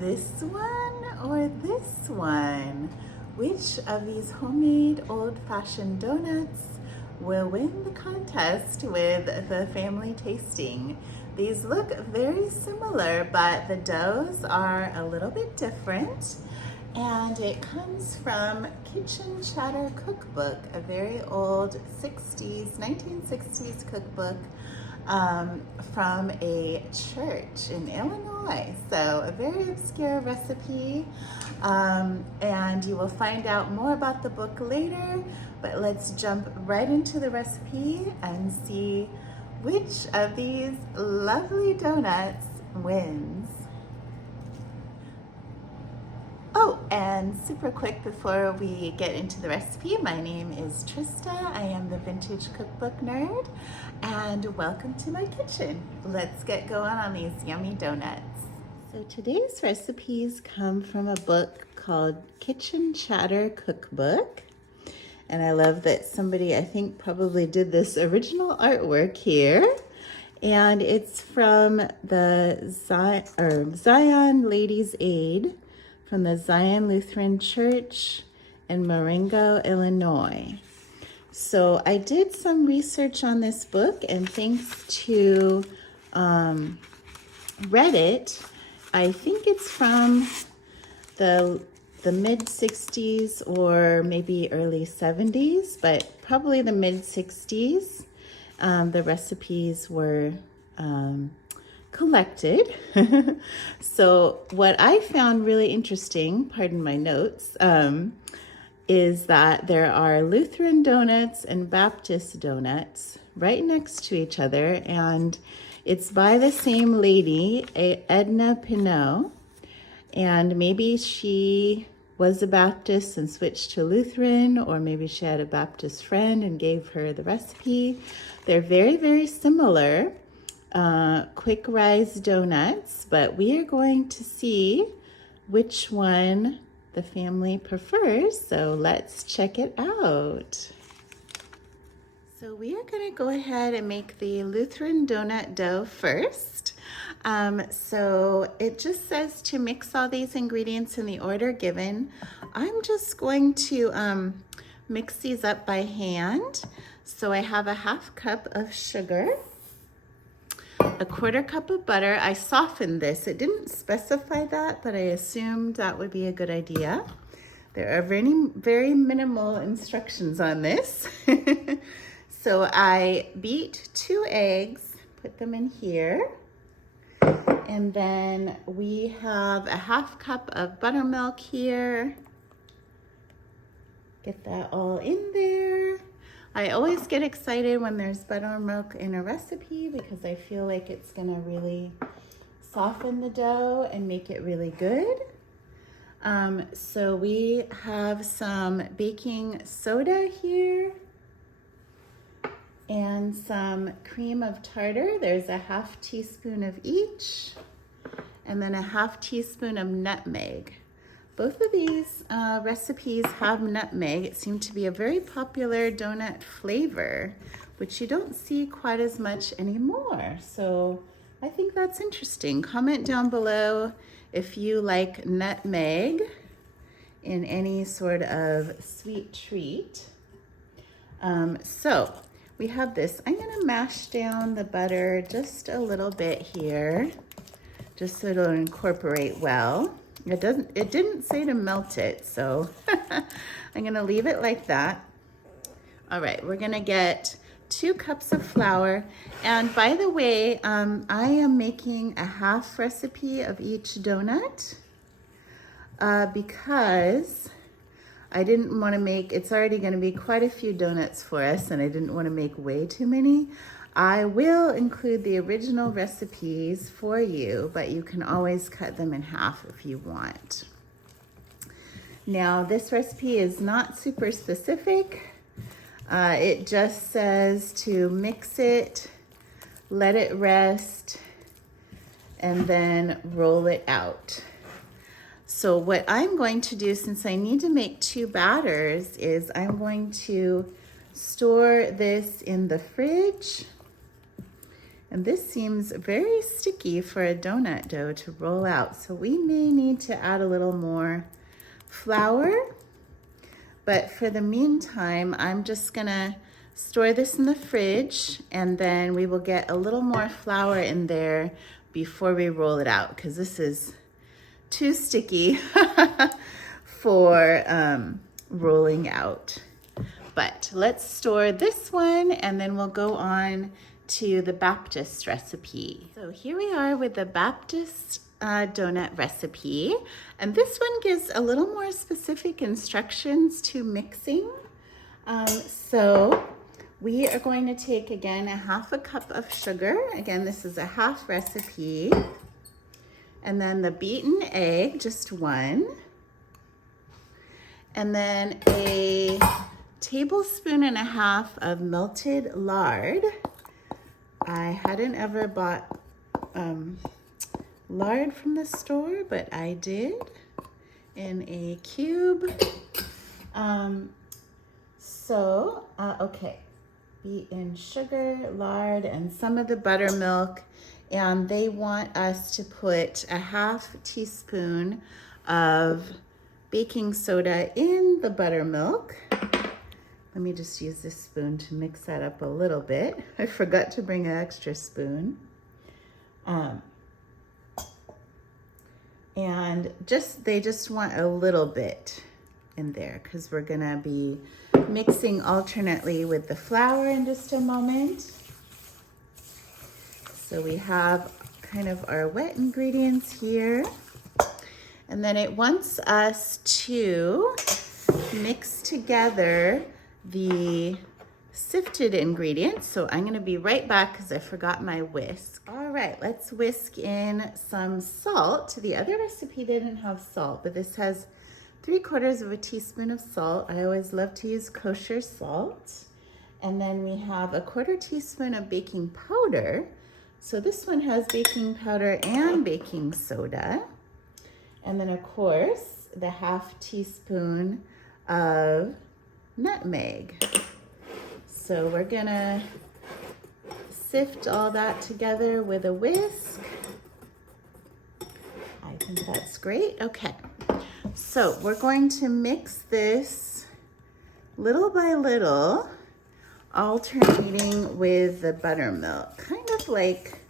This one or this one? Which of these homemade old-fashioned donuts will win the contest with the family tasting? These look very similar, but the doughs are a little bit different. And it comes from Kitchen Chatter Cookbook, a very old 1960s cookbook from a church in Illinois. So a very obscure recipe, and you will find out more about the book later, but let's jump right into the recipe and see which of these lovely donuts wins. Oh, and super quick before we get into the recipe, my name is Trista. I am the Vintage Cookbook Nerd, and welcome to my kitchen. Let's get going on these yummy donuts. So today's recipes come from a book called Kitchen Chatter Cookbook. And I love that somebody, I think, probably did this original artwork here. And it's from the Zion Ladies' Aid, from the Zion Lutheran Church in Marengo, Illinois. So I did some research on this book, and thanks to Reddit, I think it's from the mid-60s or maybe early 70s, but probably the mid-60s. The recipes were collected. So what I found really interesting, pardon my notes, is that there are Lutheran donuts and Baptist donuts right next to each other, and it's by the same lady, Edna Pinot, and maybe she was a Baptist and switched to Lutheran, or maybe she had a Baptist friend and gave her the recipe. They're very, very similar. Quick rise donuts, but we are going to see which one the family prefers, so let's check it out. So we are going to go ahead and make the Lutheran donut dough first. So it just says to mix all these ingredients in the order given. I'm just going to mix these up by hand. So I have a 1/2 cup of sugar, a 1/4 cup of butter. I softened this. It didn't specify that, but I assumed that would be a good idea. There are very minimal instructions on this. So I beat 2 eggs, put them in here. And then we have a 1/2 cup of buttermilk here. Get that all in there. I always get excited when there's buttermilk in a recipe because I feel like it's gonna really soften the dough and make it really good. So we have some baking soda here and some cream of tartar. There's a 1/2 teaspoon of each, and then a 1/2 teaspoon of nutmeg. Both of these recipes have nutmeg. It seemed to be a very popular donut flavor, which you don't see quite as much anymore. So I think that's interesting. Comment down below if you like nutmeg in any sort of sweet treat. So we have this. I'm gonna mash down the butter just a little bit here, just so it'll incorporate well. It didn't say to melt it, so I'm gonna leave it like that. All right, we're gonna get 2 cups of flour. And by the way, I am making a 1/2 recipe of each donut because I didn't want to make, it's already going to be quite a few donuts for us, and I didn't want to make way too many. I will include the original recipes for you, but you can always cut them in half if you want. Now, this recipe is not super specific. It just says to mix it, let it rest, and then roll it out. So what I'm going to do, since I need to make 2 batters, is I'm going to store this in the fridge And this seems very sticky for a donut dough to roll out. So we may need to add a little more flour. But for the meantime, I'm just gonna store this in the fridge, and then we will get a little more flour in there before we roll it out, because this is too sticky for rolling out. But let's store this one, and then we'll go on to the Baptist recipe. So here we are with the Baptist donut recipe, and this one gives a little more specific instructions to mixing. So we are going to take, again, a 1/2 cup of sugar. Again, this is a half recipe. And then the beaten egg, just 1. And then a 1.5 tablespoons of melted lard. I hadn't ever bought lard from the store, but I did, in a cube. Okay, beaten sugar, lard, and some of the buttermilk, and they want us to put a 1/2 teaspoon of baking soda in the buttermilk. Let me just use this spoon to mix that up a little bit. I forgot to bring an extra spoon. And they just want a little bit in there, because we're gonna be mixing alternately with the flour in just a moment. So we have kind of our wet ingredients here. And then it wants us to mix together the sifted ingredients. So I'm gonna be right back because I forgot my whisk. All right, let's whisk in some salt. The other recipe didn't have salt, but this has 3/4 teaspoon of salt. I always love to use kosher salt. And then we have a 1/4 teaspoon of baking powder. So this one has baking powder and baking soda. And then of course, the 1/2 teaspoon of nutmeg. So we're gonna sift all that together with a whisk. I think that's great. Okay, so we're going to mix this little by little, alternating with the buttermilk, kind of like,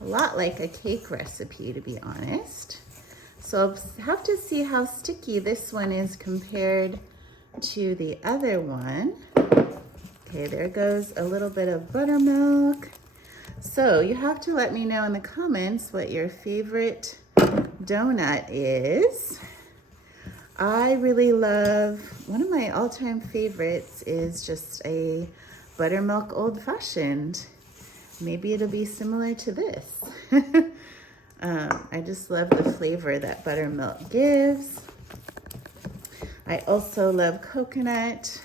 a lot like a cake recipe, to be honest. So I'll have to see how sticky this one is compared to the other one. Okay, there goes a little bit of buttermilk. So you have to let me know in the comments what your favorite donut is. I really love, one of my all-time favorites is just a buttermilk old-fashioned. Maybe it'll be similar to this. I just love the flavor that buttermilk gives. I also love coconut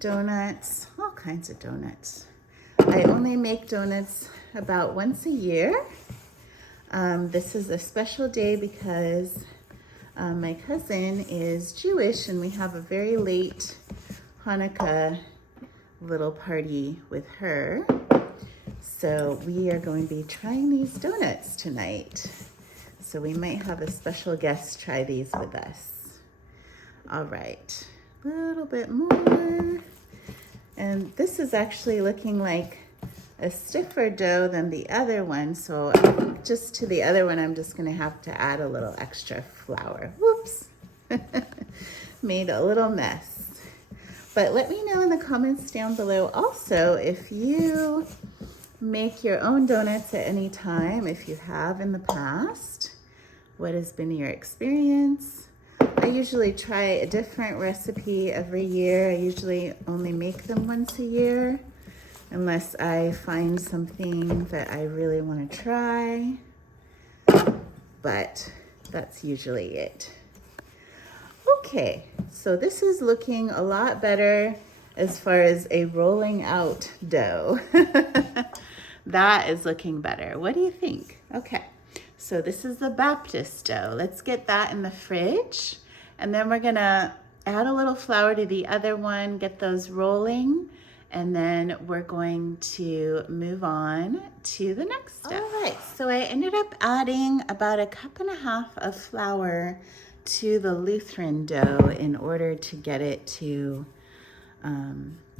donuts, all kinds of donuts. I only make donuts about once a year. This is a special day because my cousin is Jewish, and we have a very late Hanukkah little party with her. So we are going to be trying these donuts tonight. So we might have a special guest try these with us. All right, a little bit more. And this is actually looking like a stiffer dough than the other one. So just to the other one, I'm just gonna have to add a little extra flour. Whoops, made a little mess. But let me know in the comments down below also if you make your own donuts at any time, if you have in the past. What has been your experience? I usually try a different recipe every year. I usually only make them once a year, unless I find something that I really want to try. But that's usually it. Okay, so this is looking a lot better as far as a rolling out dough. That is looking better. What do you think? Okay, so this is the Baptist dough. Let's get that in the fridge. And then we're gonna add a little flour to the other one, get those rolling, And then we're going to move on to the next step. All right, so I ended up adding about 1.5 cups of flour to the Lutheran dough in order to get it to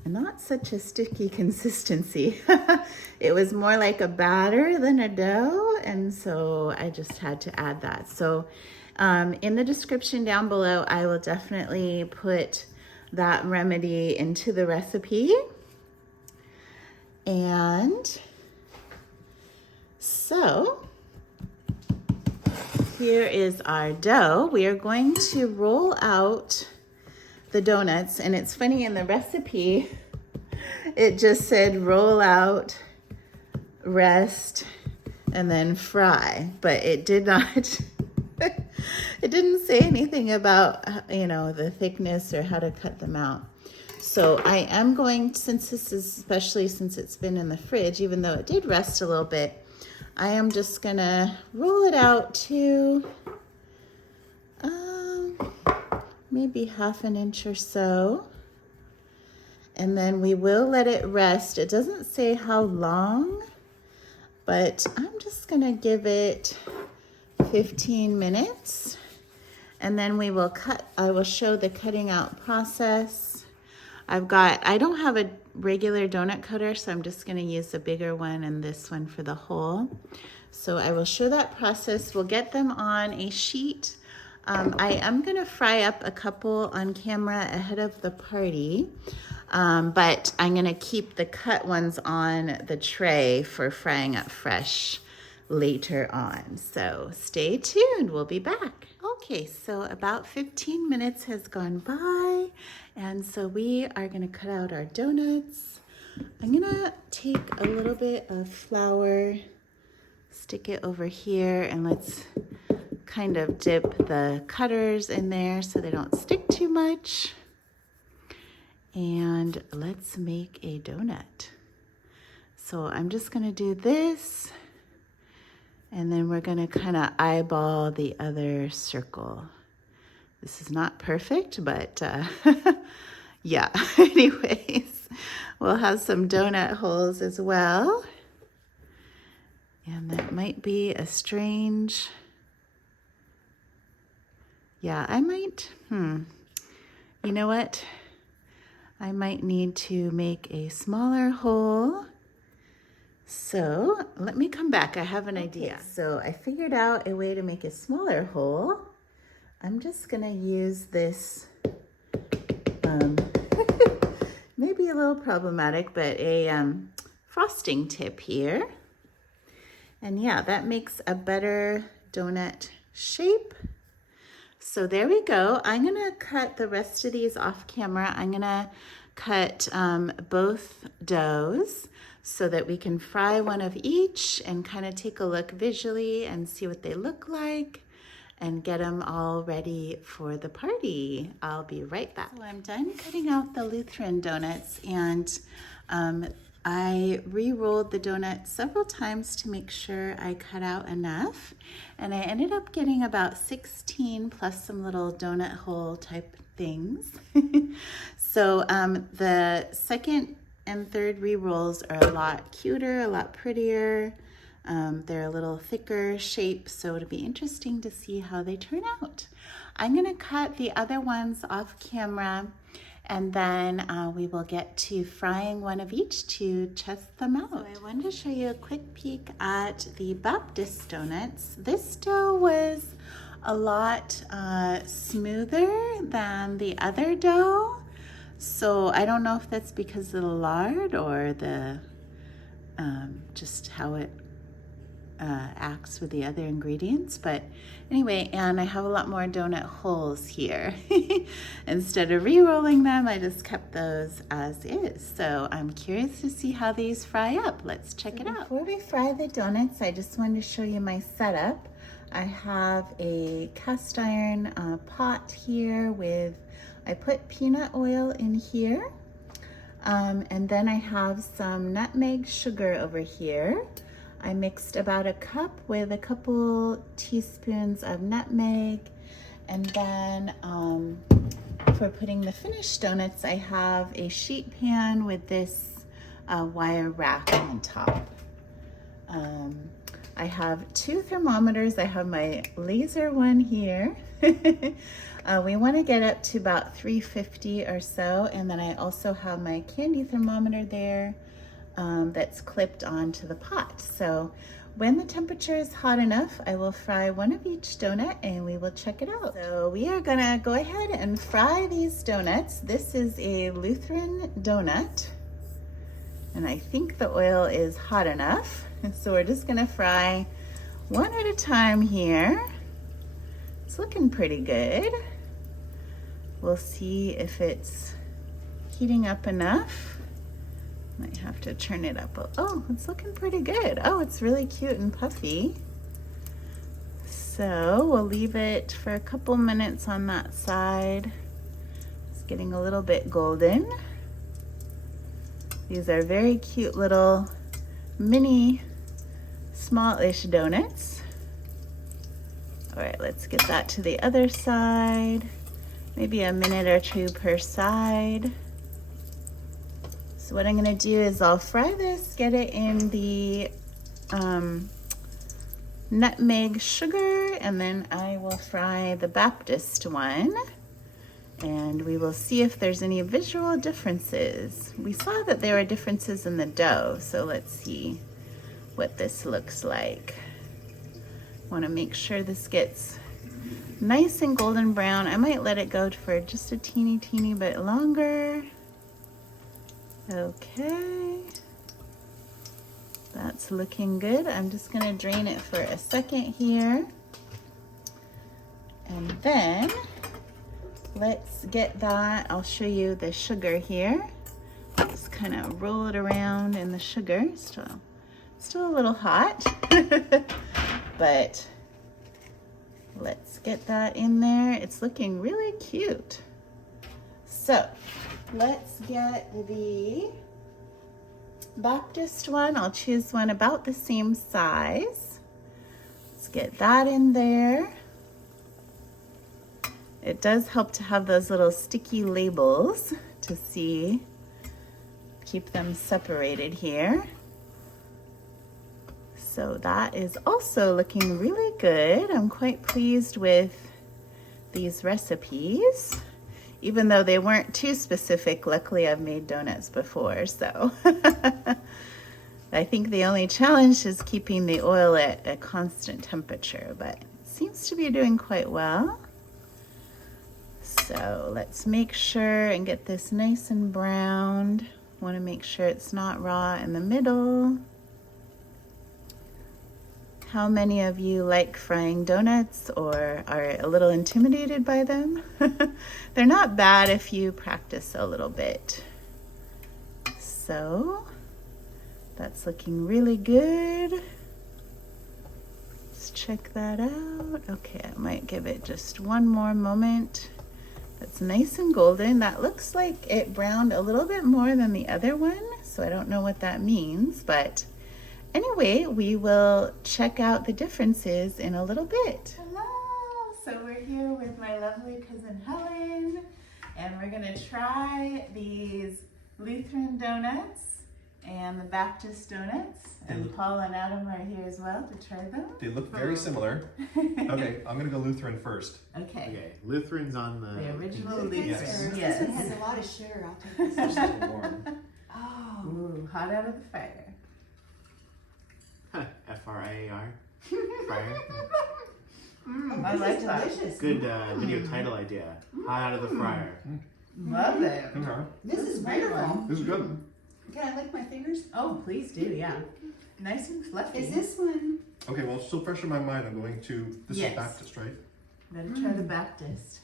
not such a sticky consistency. It was more like a batter than a dough, and so I just had to add that. So in the description down below, I will definitely put that remedy into the recipe. And so here is our dough. We are going to roll out the donuts, and it's funny, in the recipe it just said roll out, rest, and then fry, but it did not it didn't say anything about, you know, the thickness or how to cut them out. So I am going, since this is, especially since it's been in the fridge, even though it did rest a little bit, I am just gonna roll it out to maybe 1/2 inch or so. And then we will let it rest. It doesn't say how long, but I'm just gonna give it 15 minutes. And then we will cut, I will show the cutting out process. I don't have a regular donut cutter, so I'm just gonna use a bigger one and this one for the hole. So I will show that process. We'll get them on a sheet. I am gonna fry up a couple on camera ahead of the party, but I'm gonna keep the cut ones on the tray for frying up fresh later on. So stay tuned, we'll be back. Okay, so about 15 minutes has gone by, and so we are gonna cut out our donuts. I'm gonna take a little bit of flour, stick it over here, and let's kind of dip the cutters in there so they don't stick too much. And let's make a donut. So I'm just gonna do this, and then we're gonna kind of eyeball the other circle. This is not perfect, but yeah, anyways, we'll have some donut holes as well. And that might be a strange, yeah, I might, you know what? I might need to make a smaller hole. So let me come back, I have an idea. So I figured out a way to make a smaller hole. I'm just gonna use this, maybe a little problematic, but a frosting tip here. And yeah, that makes a better donut shape. So there we go. I'm gonna cut the rest of these off camera. I'm gonna cut both doughs so that we can fry one of each and kind of take a look visually and see what they look like and get them all ready for the party. I'll be right back. So I'm done cutting out the Lutheran donuts, and I re-rolled the donut several times to make sure I cut out enough, and I ended up getting about 16 plus some little donut hole type things. So the second and third re-rolls are a lot cuter, a lot prettier. They're a little thicker shape, so it'll be interesting to see how they turn out. I'm gonna cut the other ones off camera, and then we will get to frying one of each to test them out. So I wanted to show you a quick peek at the Baptist donuts. This dough was a lot smoother than the other dough. So I don't know if that's because of the lard or the just how it acts with the other ingredients, but anyway, and I have a lot more donut holes here. Instead of re-rolling them, I just kept those as is. So I'm curious to see how these fry up. Let's check it out. Before we fry the donuts, I just wanted to show you my setup. I have a cast iron pot here with, I put peanut oil in here, and then I have some nutmeg sugar over here. I mixed about 1 cup with a couple teaspoons of nutmeg, and then For putting the finished donuts, I have a sheet pan with this wire rack on top. I have 2 thermometers. I have my laser one here. We want to get up to about 350 or so, and then I also have my candy thermometer there that's clipped onto the pot. So when the temperature is hot enough, I will fry one of each donut and we will check it out. So we are gonna go ahead and fry these donuts. This is a Lutheran donut, and I think the oil is hot enough. So we're just gonna fry one at a time here. It's looking pretty good. We'll see if it's heating up enough. Might have to turn it up. Oh, it's looking pretty good. Oh, it's really cute and puffy. So we'll leave it for a couple minutes on that side. It's getting a little bit golden. These are very cute little mini smallish donuts. All right, let's get that to the other side. Maybe a minute or 2 per side. So what I'm gonna do is I'll fry this, get it in the nutmeg sugar, and then I will fry the Baptist one, and we will see if there's any visual differences. We saw that there were differences in the dough, so let's see what this looks like. Want to make sure this gets nice and golden brown. I might let it go for just a teeny bit longer. Okay, that's looking good. I'm just gonna drain it for a second here. And then let's get that. I'll show you the sugar here. Just kind of roll it around in the sugar. Still a little hot, but let's get that in there. It's looking really cute. So let's get the Baptist one. I'll choose one about the same size. Let's get that in there. It does help to have those little sticky labels to see, keep them separated here. So that is also looking really good. I'm quite pleased with these recipes. Even though they weren't too specific, luckily I've made donuts before, so. I think the only challenge is keeping the oil at a constant temperature, but it seems to be doing quite well. So let's make sure and get this nice and browned. Want to make sure it's not raw in the middle. How many of you like frying donuts or are a little intimidated by them? They're not bad if you practice a little bit. So that's looking really good. Let's check that out. Okay, I might give it just one more moment. That's nice and golden. That looks like it browned a little bit more than the other one, so I don't know what that means, but anyway, we will check out the differences in a little bit. Hello! So we're here with my lovely cousin Helen, and we're gonna try these Lutheran donuts and the Baptist donuts. And Paul and Adam are here as well to try them. They look very similar. Okay, I'm gonna go Lutheran first. Okay. Lutheran's on The original Lutheran. Yes. Yes. This one has a lot of sugar. I'll take this. It's still warm. Oh. Ooh, hot out of the fire. F-R-I-A-R. Fryer. Oh, I this like is that. delicious. Good video title idea. Hot out of the fryer. Love it. Okay. This is wonderful. This is good. Can I lick my fingers? Oh, please do, yeah. Nice and fluffy. Is this one? Okay, well, it's still fresh in my mind. I'm going to, this Yes. is Baptist, right? Better try the Baptist.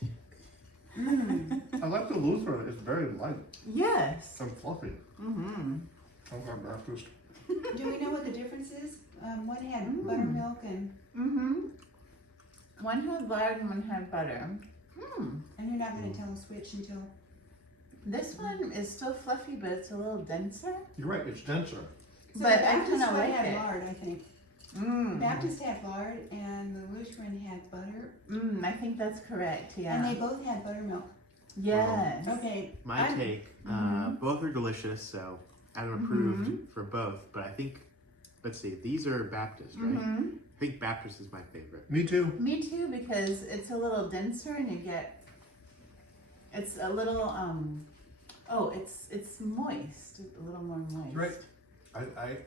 I like the Lutheran. It's very light Yes. and fluffy. Mm-hmm. Okay, Baptist. Do we know what the difference is? One had buttermilk and Mm-hmm. One had lard and one had butter. you're not going to tell us which until. This one is still fluffy, but it's a little denser. You're right, it's denser. So But the I Baptist kinda one like had it. lard, I think. Baptist had lard and the Lutheran had butter. I think that's correct, And yeah. they both had buttermilk. Yes. Okay. My I'm- take, both are delicious, so I'm approved for both. But I think, let's see, these are Baptist, right? I think Baptist is my favorite. Me too. Me too, because it's a little denser and you get, it's a little, it's moist, a little more moist. Right.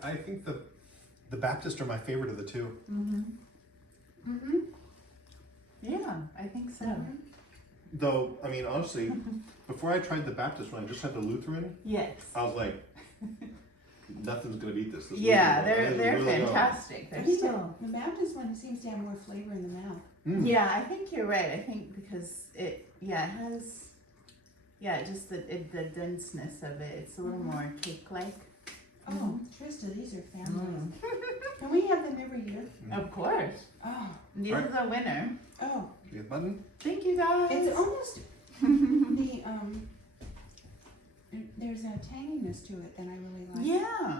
I think the Baptist are my favorite of the two. Yeah, I think so. Though, I mean, honestly, before I tried the Baptist one, I just had the Lutheran. Yes. I was like, nothing's gonna beat this. This Yeah, Lutheran one. they're It's really good. fantastic. I They're think still. the Baptist one seems to have more flavor in the mouth. Mm. Yeah, I think you're right. I think because it has, just the denseness of it. It's a little more cake-like. Oh, Trista, these are fabulous. Can we have them every year? Of course. Oh, These are the winner. oh, You get a button? Thank you guys. it's almost the there's a tanginess to it that I really like. Yeah.